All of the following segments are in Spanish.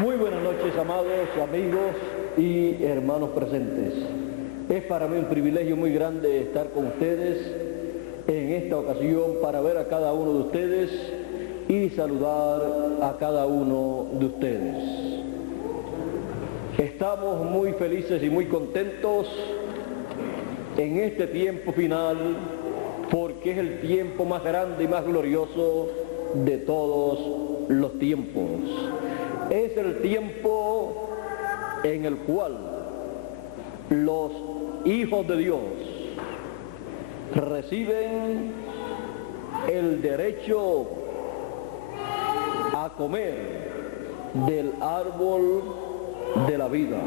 Muy buenas noches, amados amigos y hermanos presentes. Es para mí un privilegio muy grande estar con ustedes en esta ocasión para ver a cada uno de ustedes y saludar a cada uno de ustedes. Estamos muy felices y muy contentos en este tiempo final porque es el tiempo más grande y más glorioso de todos los tiempos. Es el tiempo en el cual los hijos de Dios reciben el derecho a comer del árbol de la vida.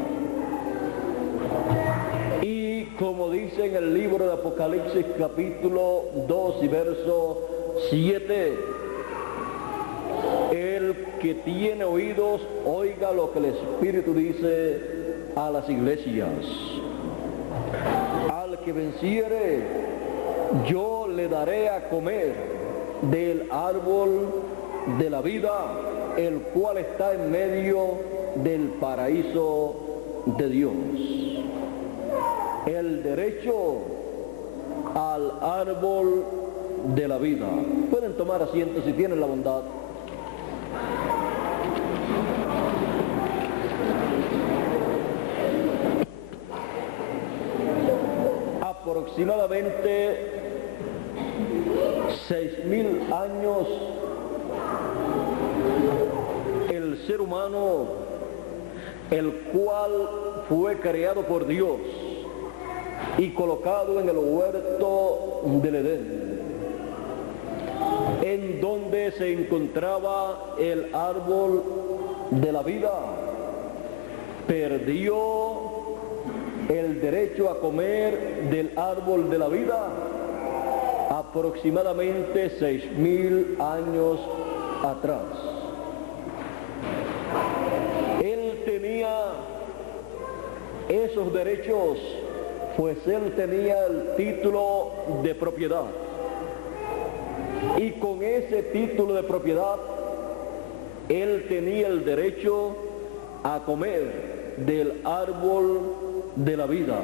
Y como dice en el libro de Apocalipsis capítulo 2 y verso 7, el que tiene oídos, oiga lo que el Espíritu dice a las iglesias. Al que venciere, yo le daré a comer del árbol de la vida, el cual está en medio del paraíso de Dios. El derecho al árbol de la vida. Pueden tomar asiento si tienen la bondad. Aproximadamente 6.000 años el ser humano, el cual fue creado por Dios y colocado en el huerto del Edén, en donde se encontraba el árbol de la vida, perdió el derecho a comer del árbol de la vida aproximadamente 6.000 años atrás. Él tenía esos derechos, pues él tenía el título de propiedad. Y con ese título de propiedad, él tenía el derecho a comer del árbol de la vida.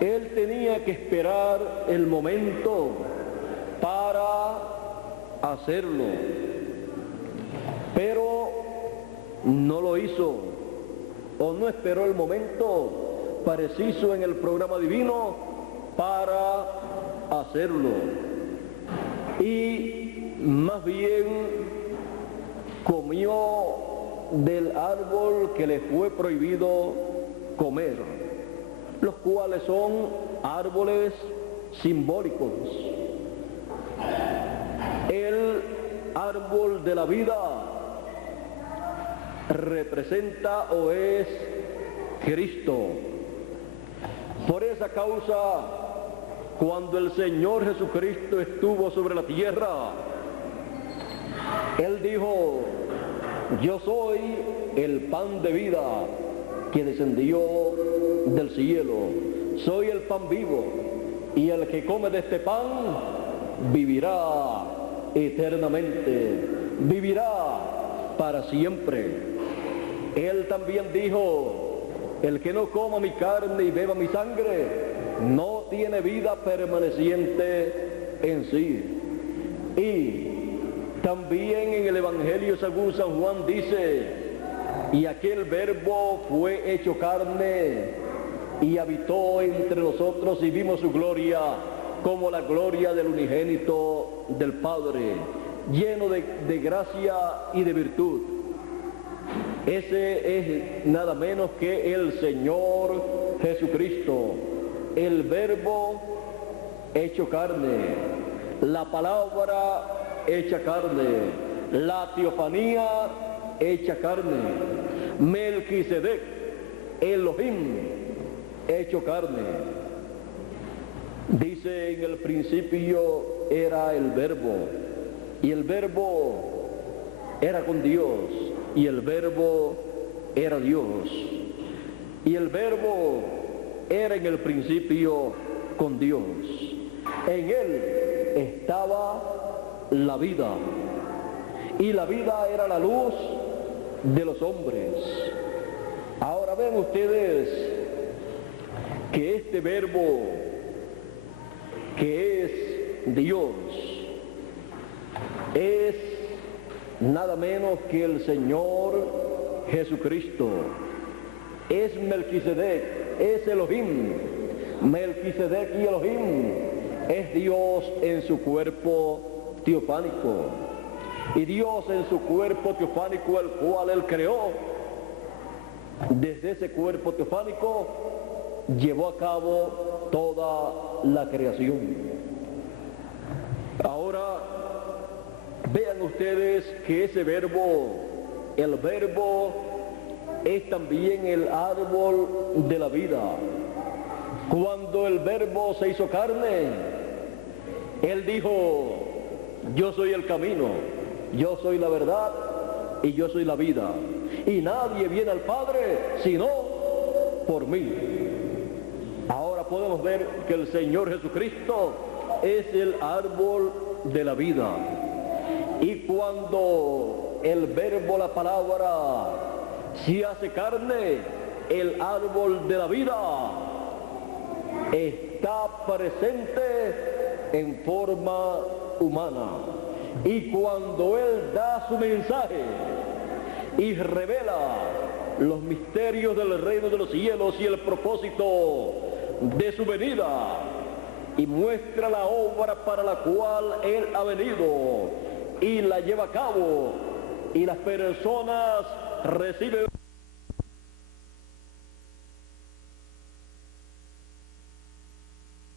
Él tenía que esperar el momento para hacerlo, pero no lo hizo, o no esperó el momento preciso en el programa divino para hacerlo, y más bien comió del árbol que le fue prohibido comer, los cuales son árboles simbólicos. El árbol de la vida representa o es Cristo. Por esa causa, cuando el Señor Jesucristo estuvo sobre la tierra, Él dijo: yo soy el pan de vida que descendió del cielo. Soy el pan vivo, y el que come de este pan vivirá eternamente, vivirá para siempre. Él también dijo: el que no coma mi carne y beba mi sangre no tiene vida permaneciente en sí. Y también en el Evangelio según San Juan dice: y aquel verbo fue hecho carne y habitó entre nosotros, y vimos su gloria como la gloria del unigénito del Padre, lleno de gracia y de virtud. Ese es nada menos que el Señor Jesucristo, el verbo hecho carne, la palabra hecha carne, la teofanía hecha carne, Melquisedec, Elohim hecho carne. Dice: en el principio era el verbo, y el verbo era con Dios, y el verbo era Dios, y el verbo era en el principio con Dios. En él estaba la vida, y la vida era la luz de los hombres. Ahora ven ustedes que este verbo que es Dios es nada menos que el Señor Jesucristo. Es Melquisedec, es Elohim. Melquisedec y Elohim es Dios en su cuerpo teofánico. Y Dios en su cuerpo teofánico, el cual Él creó, desde ese cuerpo teofánico llevó a cabo toda la creación. Ahora vean ustedes que ese verbo, el verbo es también el árbol de la vida. Cuando el verbo se hizo carne, Él dijo: yo soy el camino, yo soy la verdad y yo soy la vida. Y nadie viene al Padre sino por mí. Ahora podemos ver que el Señor Jesucristo es el árbol de la vida. Y cuando el verbo, la palabra, se hace carne, el árbol de la vida está presente en forma humana. Y cuando Él da su mensaje y revela los misterios del reino de los cielos y el propósito de su venida, y muestra la obra para la cual Él ha venido y la lleva a cabo, y las personas reciben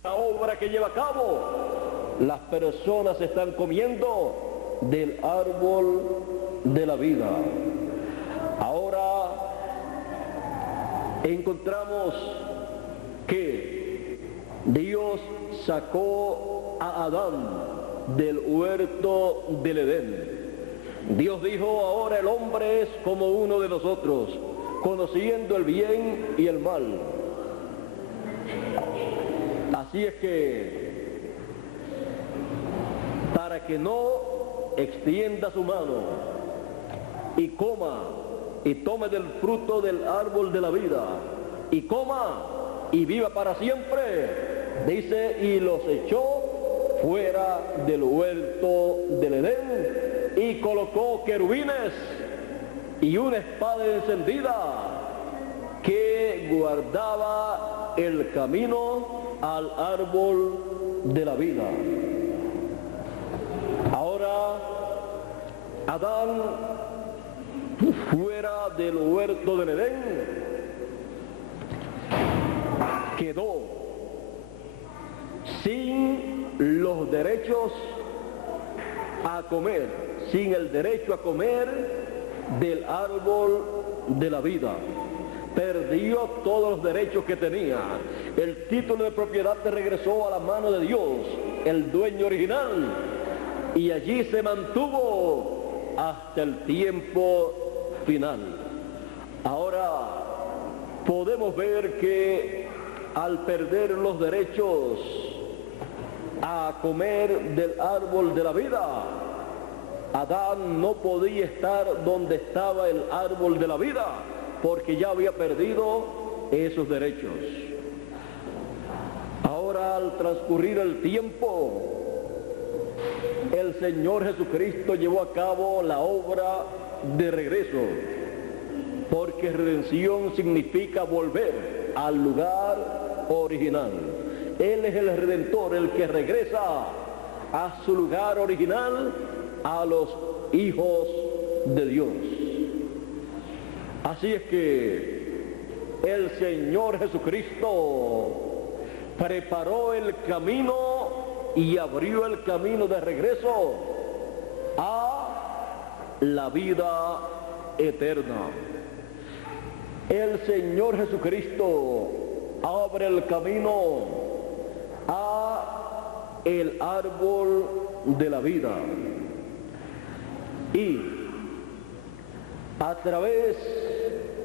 la obra que lleva a cabo, las personas están comiendo del árbol de la vida. Ahora encontramos que Dios sacó a Adán del huerto del Edén. Dios dijo: ahora el hombre es como uno de nosotros, conociendo el bien y el mal. Así es que, para que no extienda su mano y coma y tome del fruto del árbol de la vida, y coma y viva para siempre, dice, y los echó fuera del huerto del Edén, y colocó querubines y una espada encendida que guardaba el camino al árbol de la vida. Ahora Adán, fuera del huerto del Edén, quedó sin los derechos a comer, sin el derecho a comer del árbol de la vida. Perdió todos los derechos que tenía. El título de propiedad le regresó a la mano de Dios, el dueño original, y allí se mantuvo hasta el tiempo final. Ahora podemos ver que al perder los derechos a comer del árbol de la vida, Adán no podía estar donde estaba el árbol de la vida, porque ya había perdido esos derechos. Ahora, al transcurrir el tiempo, el Señor Jesucristo llevó a cabo la obra de regreso, porque redención significa volver al lugar original. Él es el Redentor, el que regresa a su lugar original a los hijos de Dios. Así es que el Señor Jesucristo preparó el camino y abrió el camino de regreso a la vida eterna. El Señor Jesucristo abre el camino a el árbol de la vida. Y a través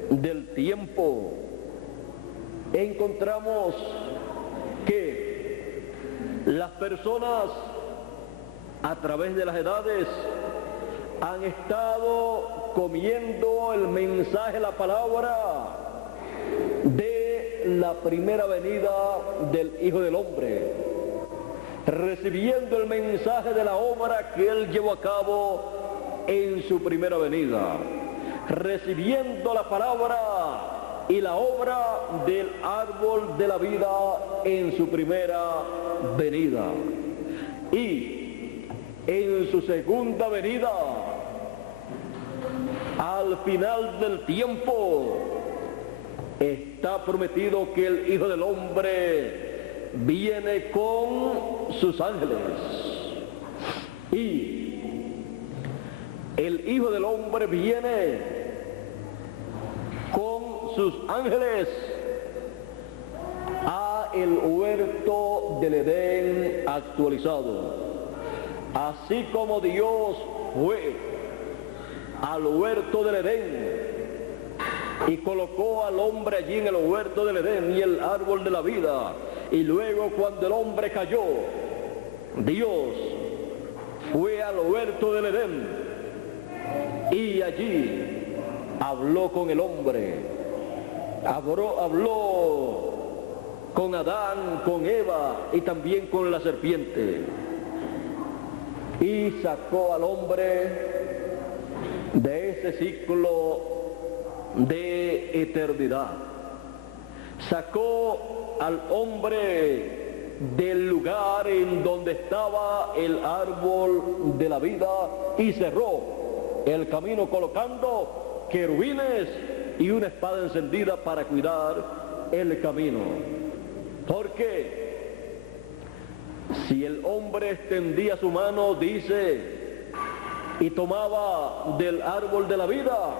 del tiempo encontramos que las personas, a través de las edades, han estado comiendo el mensaje, la palabra de la primera venida del Hijo del Hombre, recibiendo el mensaje de la obra que Él llevó a cabo en su primera venida, recibiendo la palabra y la obra del árbol de la vida en su primera venida. Y en su segunda venida, al final del tiempo, está prometido que el Hijo del Hombre viene con sus ángeles. Y el Hijo del Hombre viene con sus ángeles a el huerto del Edén actualizado. Así como Dios fue al huerto del Edén y colocó al hombre allí en el huerto del Edén y el árbol de la vida, y luego cuando el hombre cayó, Dios fue al huerto del Edén y allí habló con el hombre, habló con Adán, con Eva y también con la serpiente, y sacó al hombre de ese ciclo de eternidad. Sacó al hombre del lugar en donde estaba el árbol de la vida y cerró el camino colocando querubines y una espada encendida para cuidar el camino. Porque si el hombre extendía su mano, dice, y tomaba del árbol de la vida,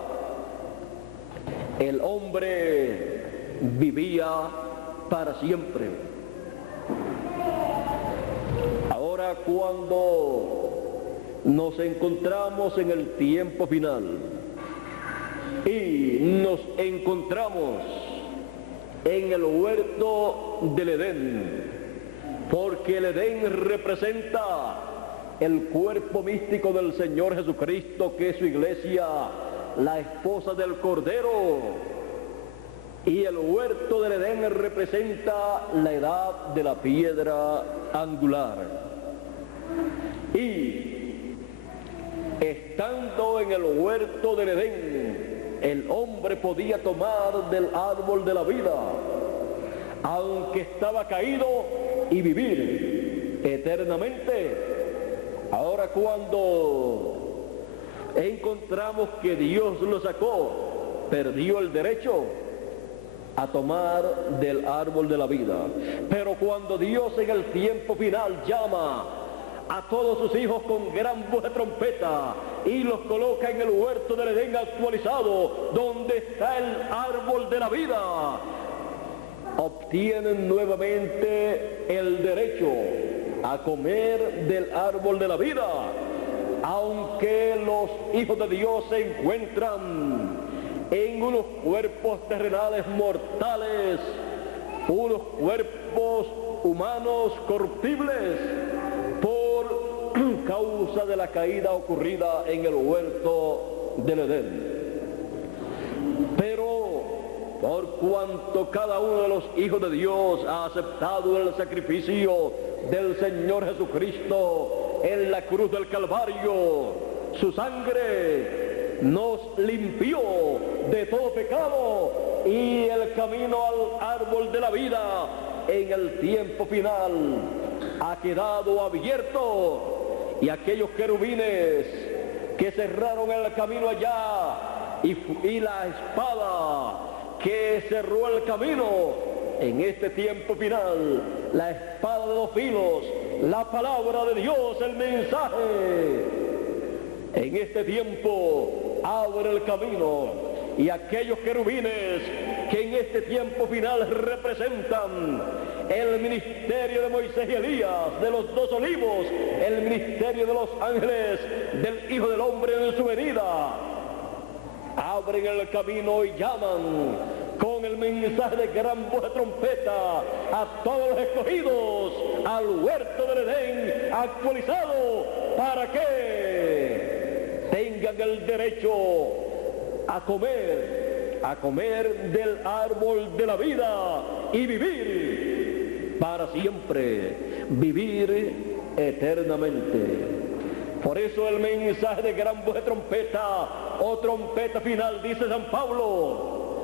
el hombre vivía para siempre. Ahora, cuando nos encontramos en el tiempo final y nos encontramos en el huerto del Edén, porque el Edén representa el cuerpo místico del Señor Jesucristo, que es su iglesia, la esposa del Cordero, y el huerto del Edén representa la edad de la piedra angular. Y estando en el huerto del Edén, el hombre podía tomar del árbol de la vida, aunque estaba caído, y vivir eternamente. Ahora, cuando encontramos que Dios lo sacó, perdió el derecho a tomar del árbol de la vida. Pero cuando Dios en el tiempo final llama a todos sus hijos con gran voz de trompeta y los coloca en el huerto del Edén actualizado, donde está el árbol de la vida, obtienen nuevamente el derecho a comer del árbol de la vida, aunque los hijos de Dios se encuentran en unos cuerpos terrenales mortales, unos cuerpos humanos corruptibles, por causa de la caída ocurrida en el huerto del Edén. Pero por cuanto cada uno de los hijos de Dios ha aceptado el sacrificio del Señor Jesucristo en la cruz del Calvario, su sangre nos limpió de todo pecado, y el camino al árbol de la vida en el tiempo final ha quedado abierto, y aquellos querubines que cerraron el camino allá y la espada que cerró el camino en este tiempo final, la espada de dos filos, la palabra de Dios, el mensaje, en este tiempo abre el camino, y aquellos querubines que en este tiempo final representan el ministerio de Moisés y Elías, de los dos olivos, el ministerio de los ángeles, del Hijo del Hombre en su venida, abren el camino y llaman con el mensaje de gran voz de trompeta a todos los escogidos al huerto del Edén actualizado, para que tengan tengan el derecho a comer del árbol de la vida y vivir para siempre, vivir eternamente. Por eso el mensaje de gran voz de trompeta, o trompeta final, dice San Pablo: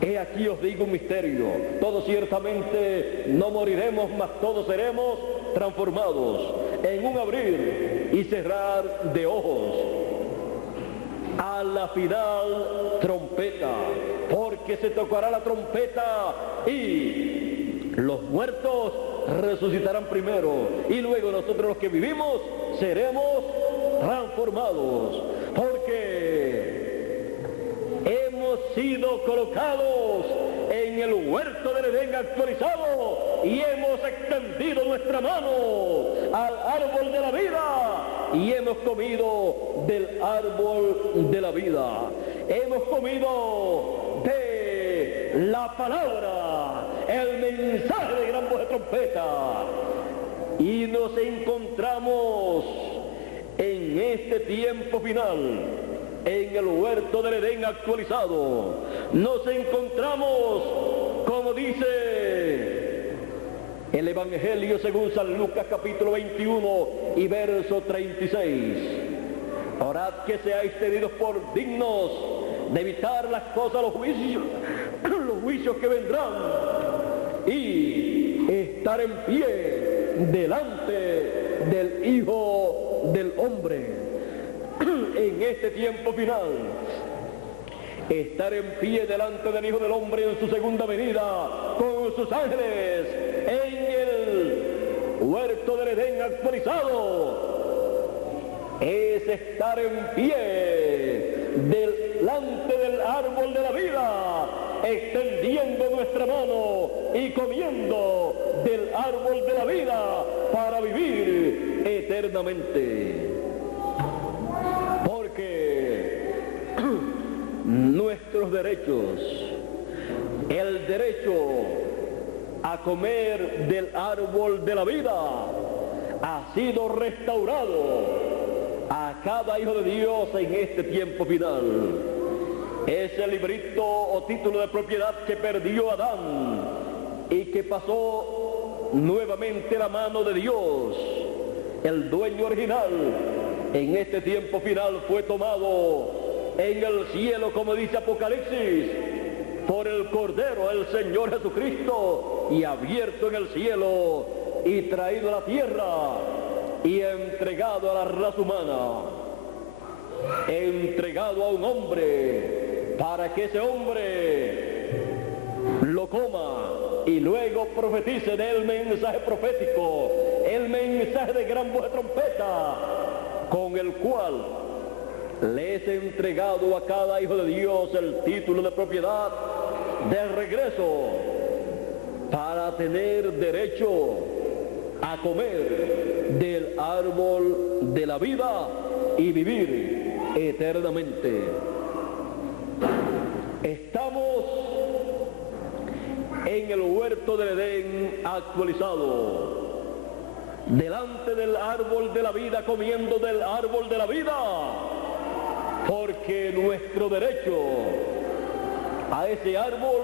he aquí os digo un misterio, todos ciertamente no moriremos, mas todos seremos transformados en un abrir y cerrar de ojos, a la final trompeta, porque se tocará la trompeta y los muertos resucitarán primero, y luego nosotros los que vivimos seremos transformados, porque hemos sido colocados en el huerto del Edén actualizado y hemos extendido nuestra mano al árbol de la vida y hemos comido del árbol de la vida, hemos comido de la palabra, el mensaje de gran voz de trompeta, y nos encontramos en este tiempo final en el huerto del Edén actualizado. Nos encontramos, como dice el Evangelio según San Lucas capítulo 21 y verso 36: orad que seáis tenidos por dignos de evitar las cosas, los juicios que vendrán, y estar en pie delante del Hijo del Hombre. En este tiempo final, estar en pie delante del Hijo del Hombre en su segunda venida con sus ángeles en el huerto del Edén actualizado, es estar en pie delante del árbol de la vida, extendiendo nuestra mano y comiendo del árbol de la vida para vivir eternamente. Porque nuestros derechos, el derecho a comer del árbol de la vida, ha sido restaurado a cada hijo de Dios en este tiempo final. Ese librito o título de propiedad que perdió Adán y que pasó nuevamente a la mano de Dios, el dueño original, en este tiempo final fue tomado en el cielo, como dice Apocalipsis, por el Cordero, el Señor Jesucristo, y abierto en el cielo y traído a la tierra y entregado a la raza humana, entregado a un hombre para que ese hombre lo coma y luego profetice del mensaje profético, el mensaje de gran voz de trompeta, con el cual le es entregado a cada hijo de Dios el título de propiedad del regreso para tener derecho a comer del árbol de la vida y vivir eternamente. Estamos en el huerto del Edén actualizado, delante del árbol de la vida, comiendo del árbol de la vida, porque nuestro derecho a ese árbol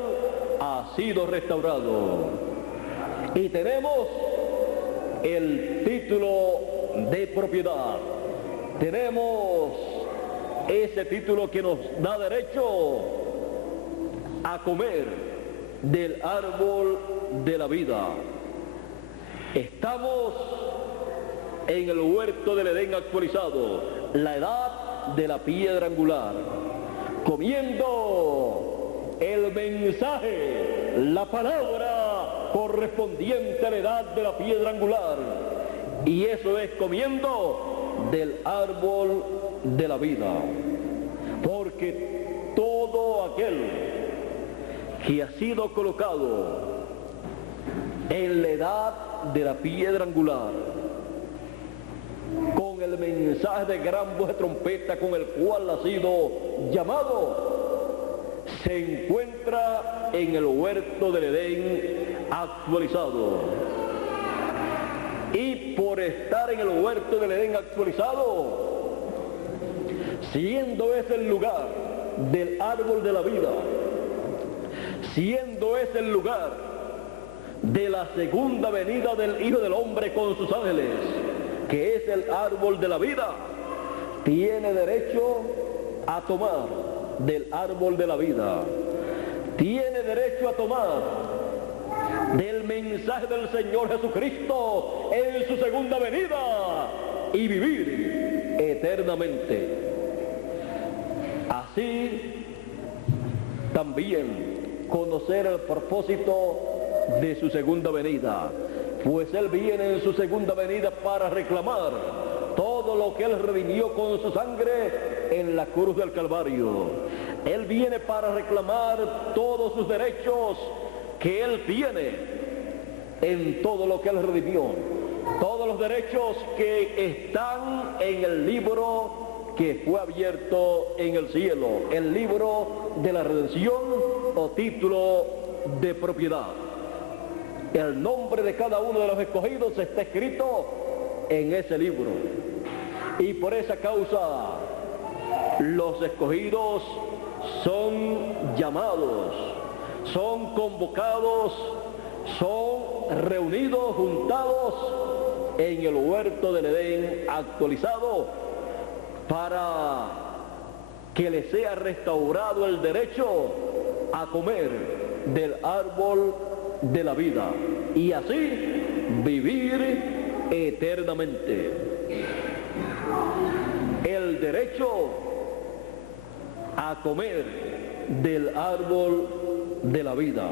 ha sido restaurado y tenemos el título de propiedad, tenemos ese título que nos da derecho a comer del árbol de la vida. Estamos en el huerto del Edén actualizado, la edad de la piedra angular, comiendo el mensaje, la palabra correspondiente a la edad de la piedra angular, y eso es comiendo del árbol de la vida, porque todo aquel que ha sido colocado en la edad de la piedra angular, con el mensaje de gran voz de trompeta con el cual ha sido llamado, se encuentra en el huerto del Edén actualizado. Y por estar en el huerto del Edén actualizado, siendo ese el lugar del árbol de la vida, siendo ese el lugar de la segunda venida del Hijo del Hombre con sus ángeles, que es el árbol de la vida, tiene derecho a tomar del árbol de la vida, tiene derecho a tomar del mensaje del Señor Jesucristo en su segunda venida y vivir eternamente. Así también conocer el propósito de su segunda venida, pues Él viene en su segunda venida para reclamar todo lo que Él redimió con su sangre en la cruz del Calvario. Él viene para reclamar todos sus derechos que Él tiene en todo lo que Él redimió, todos los derechos que están en el libro que fue abierto en el cielo, el libro de la redención o título de propiedad. El nombre de cada uno de los escogidos está escrito en ese libro, y por esa causa los escogidos son llamados, son convocados, son reunidos, juntados en el huerto del Edén actualizado, para que les sea restaurado el derecho a comer del árbol de la vida y así vivir eternamente. El derecho a comer del árbol de la vida.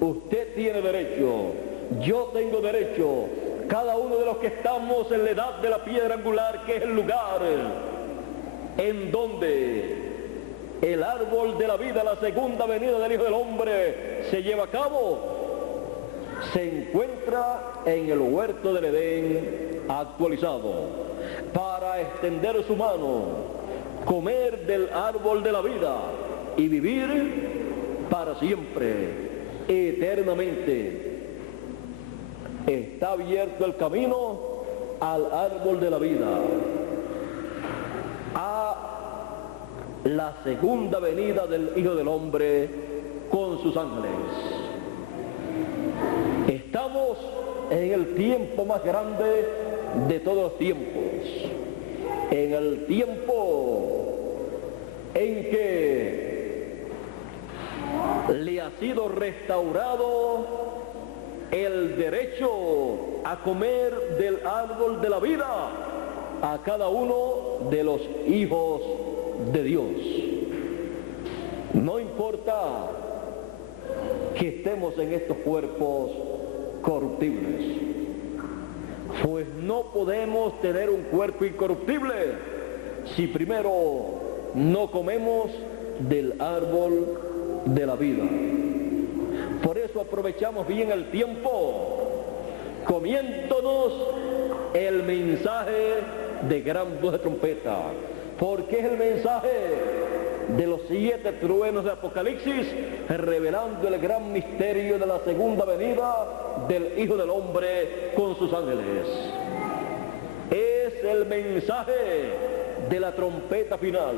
Usted tiene derecho, yo tengo derecho, cada uno de los que estamos en la edad de la piedra angular, que es el lugar en donde el árbol de la vida, la segunda venida del Hijo del Hombre se lleva a cabo, se encuentra en el huerto del Edén actualizado, para extender su mano, comer del árbol de la vida y vivir para siempre, eternamente. Está abierto el camino al árbol de la vida, a la segunda venida del Hijo del Hombre con sus ángeles. Estamos en el tiempo más grande de todos los tiempos, en el tiempo en que le ha sido restaurado el derecho a comer del árbol de la vida a cada uno de los hijos de Dios. No importa que estemos en estos cuerpos corruptibles, pues no podemos tener un cuerpo incorruptible si primero no comemos del árbol de la vida. Por eso aprovechamos bien el tiempo comiéndonos el mensaje de gran voz de trompeta, porque es el mensaje de los 7 truenos de Apocalipsis, revelando el gran misterio de la segunda venida del Hijo del Hombre con sus ángeles. Es el mensaje de la trompeta final,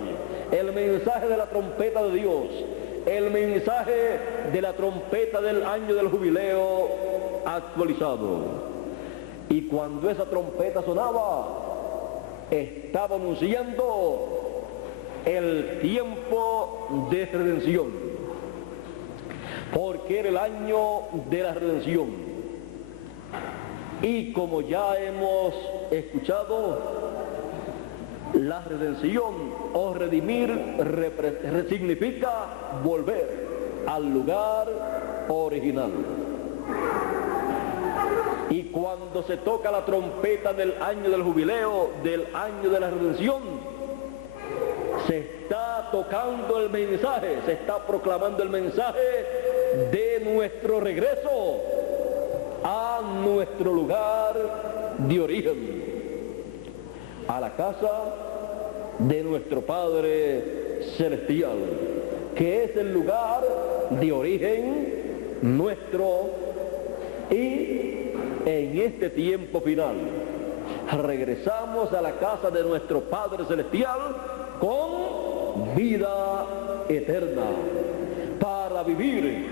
el mensaje de la trompeta de Dios, el mensaje de la trompeta del año del jubileo actualizado. Y cuando esa trompeta sonaba, estaba anunciando el tiempo de redención, porque era el año de la redención. Y como ya hemos escuchado, la redención o redimir significa volver al lugar original. Y cuando se toca la trompeta del año del jubileo, del año de la redención, se está tocando el mensaje, se está proclamando el mensaje de nuestro regreso a nuestro lugar de origen, a la casa de nuestro Padre Celestial, que es el lugar de origen nuestro. Y en este tiempo final regresamos a la casa de nuestro Padre Celestial con vida eterna, para vivir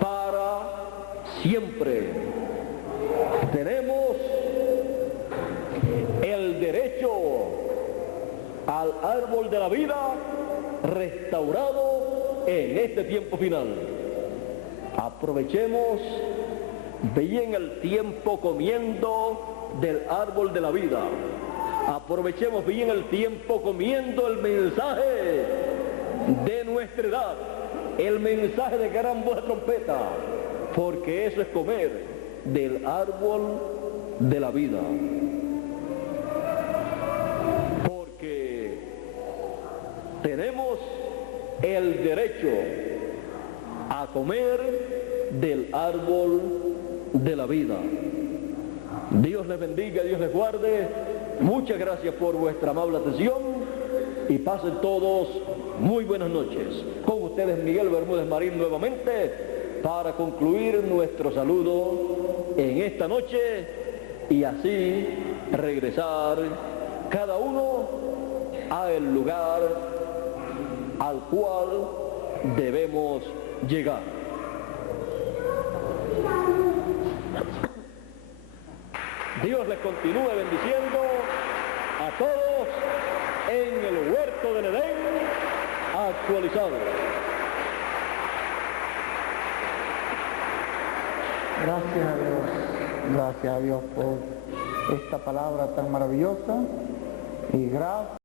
para siempre. Tenemos el derecho al árbol de la vida restaurado en este tiempo final. Aprovechemos bien el tiempo comiendo del árbol de la vida. Aprovechemos bien el tiempo comiendo el mensaje de nuestra edad, el mensaje de gran voz de trompeta, porque eso es comer del árbol de la vida. Porque tenemos el derecho a comer del árbol de la vida. Dios les bendiga, Dios les guarde. Muchas gracias por vuestra amable atención y pasen todos muy buenas noches. Con ustedes Miguel Bermúdez Marín nuevamente para concluir nuestro saludo en esta noche y así regresar cada uno al lugar al cual debemos llegar. Dios les continúe bendiciendo a todos en el huerto del Edén actualizado. Gracias a Dios por esta palabra tan maravillosa y gracias.